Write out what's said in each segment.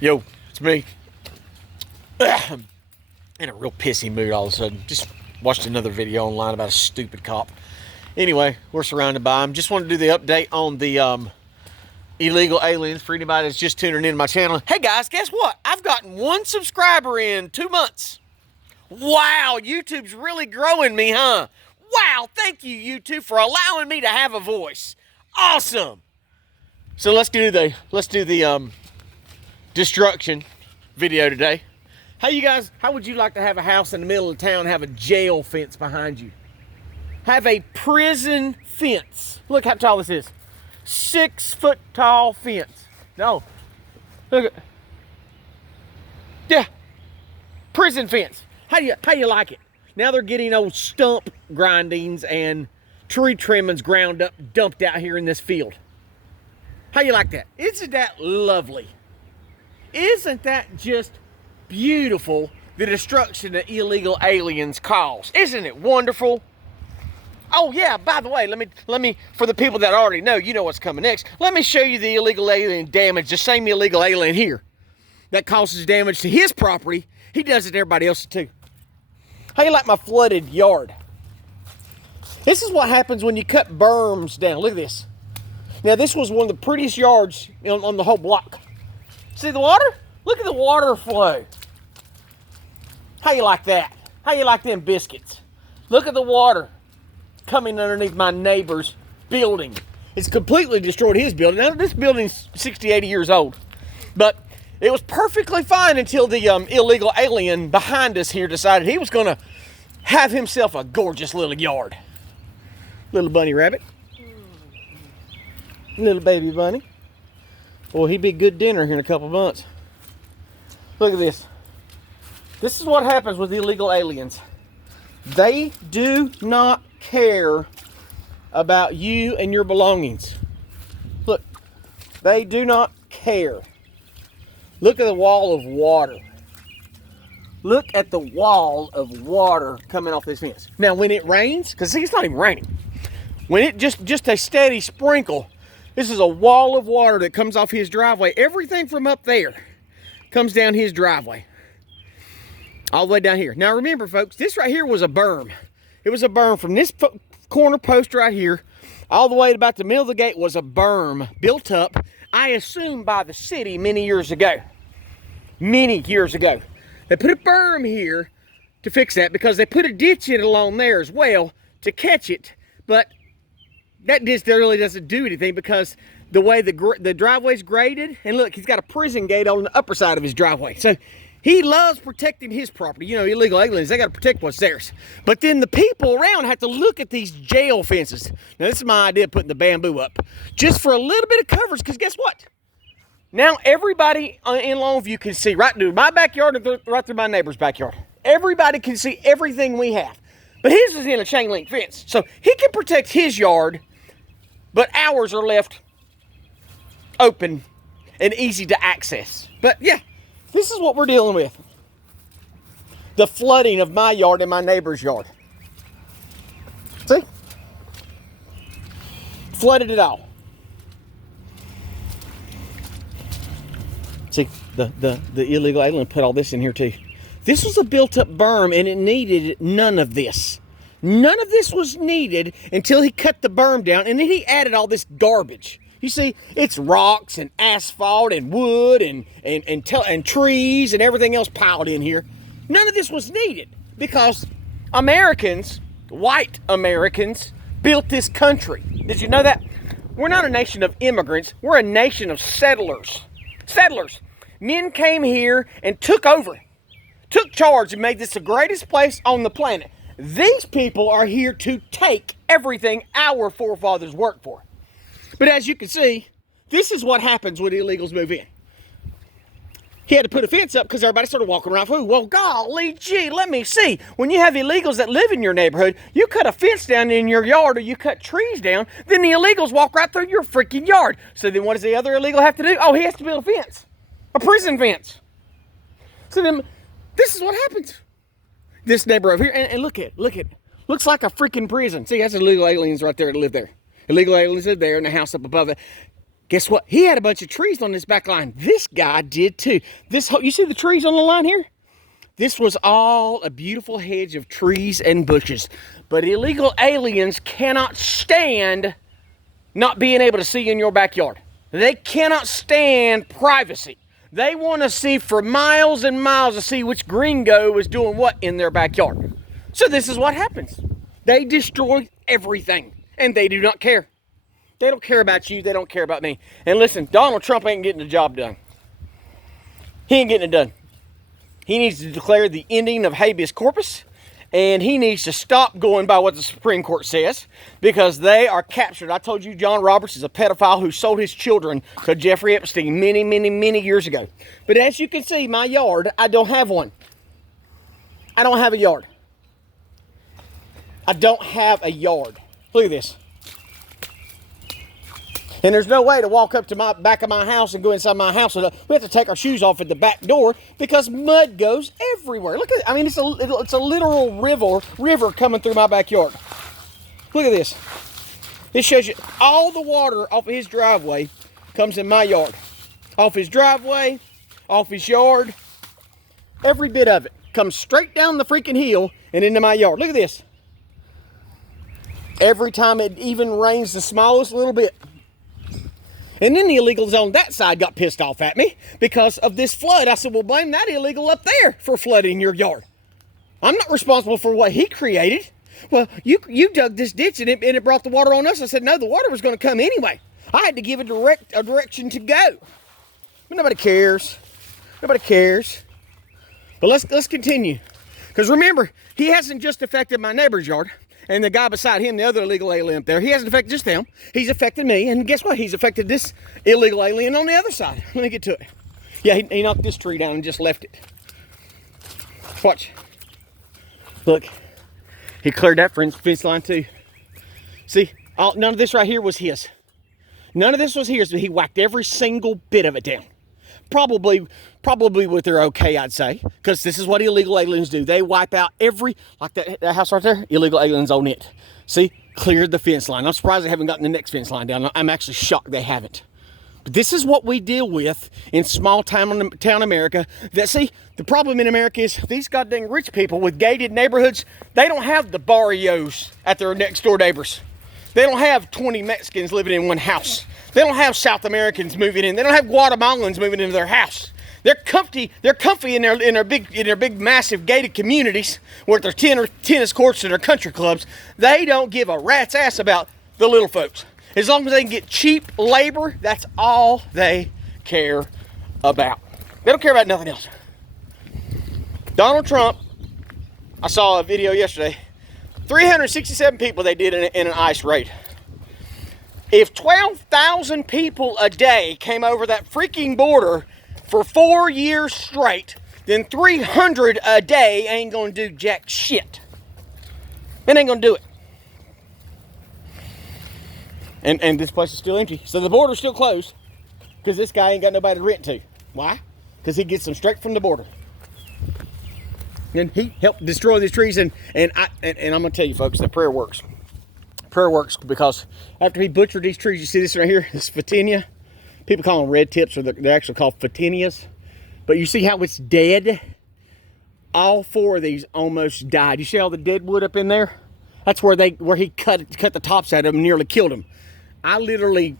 Yo, it's me. In a real pissy mood all of a sudden. Just watched another video online about a stupid cop. Anyway, we're surrounded by them. Just wanted to do the update on the illegal aliens for anybody that's just tuning into my channel. Hey guys, guess what? I've gotten 1 subscriber in 2 months. Wow, YouTube's really growing me, huh? Wow, thank you, YouTube, for allowing me to have a voice. Awesome. So let's do the destruction video today. How would you like to have a house in the middle of town, have a jail fence behind you? Have a prison fence. Look how tall this is. 6 foot tall fence. No, look at, yeah, prison fence. How do you like it? Now they're getting old stump grindings and tree trimmings ground up, dumped out here in this field. How you like that? Isn't that lovely? Isn't that just beautiful, the destruction that illegal aliens cause? Isn't it wonderful? Oh yeah, by the way, let me for the people that already know, you know what's coming next. Let me show you the illegal alien damage, the same illegal alien here that causes damage to his property. He does it to everybody else's too. How you like my flooded yard? This is what happens when you cut berms down. Look at this. Now this was one of the prettiest yards on the whole block. See the water? Look at the water flow. How you like that? How you like them biscuits? Look at the water coming underneath my neighbor's building. It's completely destroyed his building. Now this building's 60, 80 years old. But it was perfectly fine until the illegal alien behind us here decided he was going to have himself a gorgeous little yard. Little bunny rabbit. Little baby bunny. Boy, he'd be good dinner here in a couple months. Look at this. This is what happens with illegal aliens. They do not care about you and your belongings. Look, they do not care. Look at the wall of water. Look at the wall of water coming off this fence. Now, when it rains, because see, it's not even raining. When it just a steady sprinkle, this is a wall of water that comes off his driveway. Everything from up there comes down his driveway. All the way down here. Now remember, folks, this right here was a berm. It was a berm from this corner post right here all the way to about the middle of the gate was a berm built up, I assume, by the city many years ago. Many years ago. They put a berm here to fix that because they put a ditch in along there as well to catch it. But that ditch really doesn't do anything because the way the driveway's graded, and look, he's got a prison gate on the upper side of his driveway. So he loves protecting his property. You know, illegal aliens, they got to protect what's theirs. But then the people around have to look at these jail fences. Now, this is my idea of putting the bamboo up. Just for a little bit of coverage, because guess what? Now everybody in Longview can see right through my backyard and right through my neighbor's backyard. Everybody can see everything we have. But his is in a chain link fence. So he can protect his yard, but ours are left open and easy to access. But yeah. This is what we're dealing with. The flooding of my yard and my neighbor's yard. See? Flooded it all. See, the illegal alien put all this in here too. This was a built-up berm and it needed none of this. None of this was needed until he cut the berm down and then he added all this garbage. You see, it's rocks and asphalt and wood and trees and everything else piled in here. None of this was needed because Americans, white Americans, built this country. Did you know that? We're not a nation of immigrants. We're a nation of settlers. Settlers. Men came here and took over, took charge and made this the greatest place on the planet. These people are here to take everything our forefathers worked for. But as you can see, this is what happens when illegals move in. He had to put a fence up because everybody started walking around. Ooh, well, golly gee, let me see. When you have illegals that live in your neighborhood, you cut a fence down in your yard or you cut trees down, then the illegals walk right through your freaking yard. So then what does the other illegal have to do? Oh, he has to build a fence. A prison fence. So then, this is what happens. This neighbor over here, and look at it. Looks like a freaking prison. See, that's illegal aliens right there that live there. Illegal aliens live there in the house up above it. Guess what? He had a bunch of trees on his back line. This guy did too. You see the trees on the line here? This was all a beautiful hedge of trees and bushes. But illegal aliens cannot stand not being able to see in your backyard. They cannot stand privacy. They want to see for miles and miles to see which gringo is doing what in their backyard. So this is what happens. They destroy everything, and they do not care. They don't care about you. They don't care about me. And listen, Donald Trump ain't getting the job done. He ain't getting it done. He needs to declare the ending of habeas corpus, and he needs to stop going by what the Supreme Court says, because they are captured. I told you John Roberts is a pedophile who sold his children to Jeffrey Epstein many, many, many years ago. But as you can see, my yard, I don't have one. I don't have a yard. I don't have a yard. Look at this. And there's no way to walk up to my back of my house and go inside my house. We have to take our shoes off at the back door because mud goes everywhere. Look at, I mean, it's a literal river coming through my backyard. Look at this. This shows you all the water off of his driveway comes in my yard. Off his driveway, off his yard, every bit of it comes straight down the freaking hill and into my yard. Look at this. Every time it even rains the smallest little bit. And then the illegals on that side got pissed off at me because of this flood. I said, well, blame that illegal up there for flooding your yard. I'm not responsible for what he created. Well, you dug this ditch and it brought the water on us. I said, no, the water was going to come anyway. I had to give a direction to go. But nobody cares. Nobody cares. But let's continue. Because remember, he hasn't just affected my neighbor's yard. And the guy beside him, the other illegal alien up there, he hasn't affected just them. He's affected me. And guess what? He's affected this illegal alien on the other side. Let me get to it. Yeah, he knocked this tree down and just left it. Watch. Look. He cleared that fence line too. See, none of this right here was his. None of this was his, but he whacked every single bit of it down. Probably with their okay, I'd say, because this is what illegal aliens do. They wipe out like that house right there, illegal aliens own it. See, cleared the fence line. I'm surprised they haven't gotten the next fence line down. I'm actually shocked they haven't. But this is what we deal with in small town America. See, the problem in America is these goddamn rich people with gated neighborhoods, they don't have the barrios at their next door neighbors. They don't have 20 Mexicans living in one house. They don't have South Americans moving in. They don't have Guatemalans moving into their house. They're comfy in their big massive gated communities with their tennis courts and their country clubs. They don't give a rat's ass about the little folks. As long as they can get cheap labor, that's all they care about. They don't care about nothing else. Donald Trump, I saw a video yesterday, 367 people they did in an ICE raid. If 12,000 people a day came over that freaking border for 4 years straight, then 300 a day ain't gonna do jack shit. It ain't gonna do it. And this place is still empty. So the border's still closed because this guy ain't got nobody to rent to. Why? Because he gets them straight from the border. And he helped destroy these trees. And I'm going to tell you, folks, that prayer works. Prayer works because after he butchered these trees, you see this right here, this photinia. People call them red tips, or they're actually called photinias. But you see how it's dead? All 4 of these almost died. You see all the dead wood up in there? That's where he cut the tops out of them and nearly killed them. I literally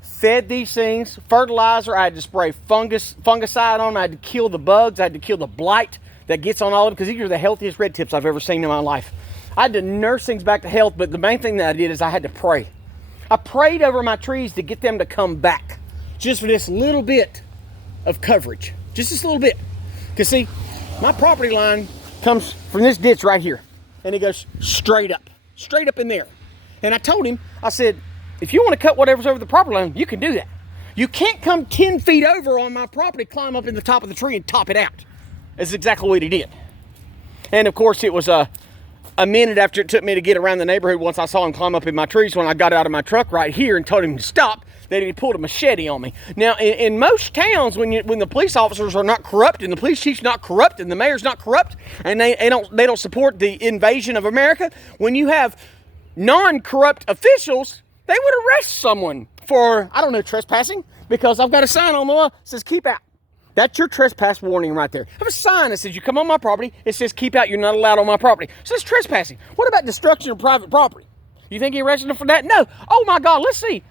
fed these things, fertilizer. I had to spray fungicide on them. I had to kill the bugs. I had to kill the blight that gets on all of them, because these are the healthiest red tips I've ever seen in my life. I had to nurse things back to health, but the main thing that I did is I had to pray. I prayed over my trees to get them to come back, just for this little bit of coverage. Just this little bit. Because see, my property line comes from this ditch right here, and it goes straight up in there. And I told him, I said, if you want to cut whatever's over the property line, you can do that. You can't come 10 feet over on my property, climb up in the top of the tree and top it out. That's exactly what he did. And of course, it was a minute after it took me to get around the neighborhood once I saw him climb up in my trees, when I got out of my truck right here and told him to stop, that he pulled a machete on me. Now, in most towns, when the police officers are not corrupt, and the police chief's not corrupt, and the mayor's not corrupt, and they don't support the invasion of America, when you have non-corrupt officials, they would arrest someone for, I don't know, trespassing, because I've got a sign on the wall that says keep out. That's your trespass warning right there. I have a sign that says you come on my property, it says keep out, you're not allowed on my property. So that's trespassing. What about destruction of private property? You think he arrested him for that? No. Oh my God, let's see.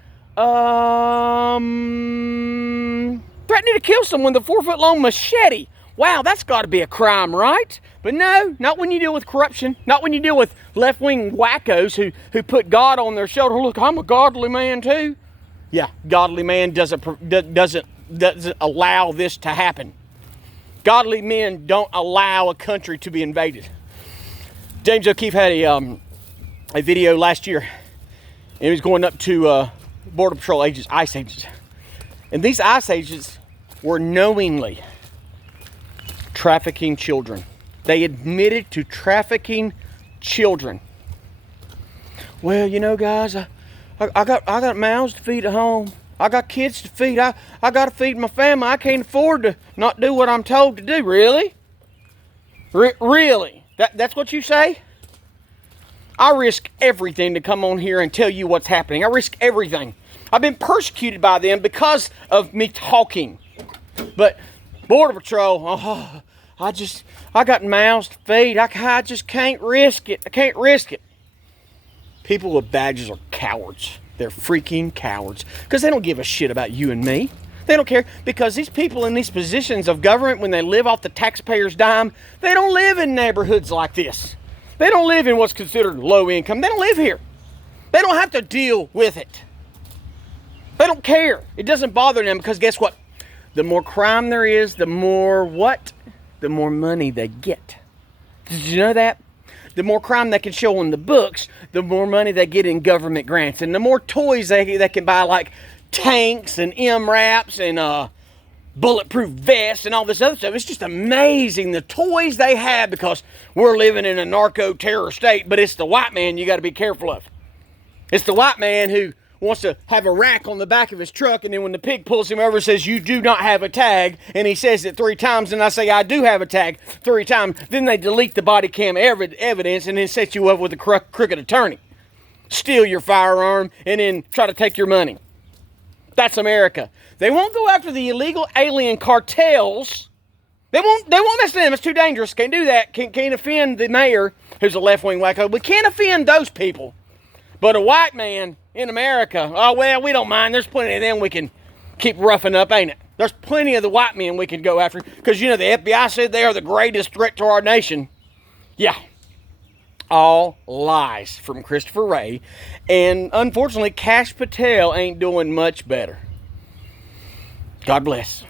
Threatening to kill someone with a 4-foot-long machete. Wow, that's got to be a crime, right? But no, not when you deal with corruption. Not when you deal with left-wing wackos who put God on their shoulder. Look, I'm a godly man too. Yeah, godly man doesn't allow this to happen. Godly men don't allow a country to be invaded. James O'Keefe had a video last year, and he was going up to Border Patrol agents, ICE agents. And these ICE agents were knowingly trafficking children. They admitted to trafficking children. Well, you know, guys, I got mouths to feed at home. I got kids to feed. I got to feed my family. I can't afford to not do what I'm told to do. Really? Really? That's what you say? I risk everything to come on here and tell you what's happening. I risk everything. I've been persecuted by them because of me talking. But Border Patrol, I got mouths to feed. I just can't risk it. I can't risk it. People with badges are cowards. They're freaking cowards. Because they don't give a shit about you and me. They don't care. Because these people in these positions of government, when they live off the taxpayer's dime, they don't live in neighborhoods like this. They don't live in what's considered low income. They don't live here. They don't have to deal with it. They don't care. It doesn't bother them, because guess what? The more crime there is, the more what? The more money they get. Did you know that? The more crime they can show in the books, the more money they get in government grants. And the more toys they can buy, like tanks and MRAPs and bulletproof vests and all this other stuff. It's just amazing the toys they have, because we're living in a narco-terror state, but it's the white man you got to be careful of. It's the white man who wants to have a rack on the back of his truck, and then when the pig pulls him over and says, you do not have a tag, and he says it 3 times, and I say, I do have a tag 3 times, then they delete the body cam evidence and then set you up with a crooked attorney. Steal your firearm and then try to take your money. That's America. They won't go after the illegal alien cartels. They won't mess with them. It's too dangerous. Can't do that. Can't offend the mayor, who's a left-wing wacko. We can't offend those people. But a white man in America, oh, well, we don't mind. There's plenty of them we can keep roughing up, ain't it? There's plenty of the white men we can go after. Because, you know, the FBI said they are the greatest threat to our nation. Yeah. All lies from Christopher Wray. And, unfortunately, Kash Patel ain't doing much better. God bless.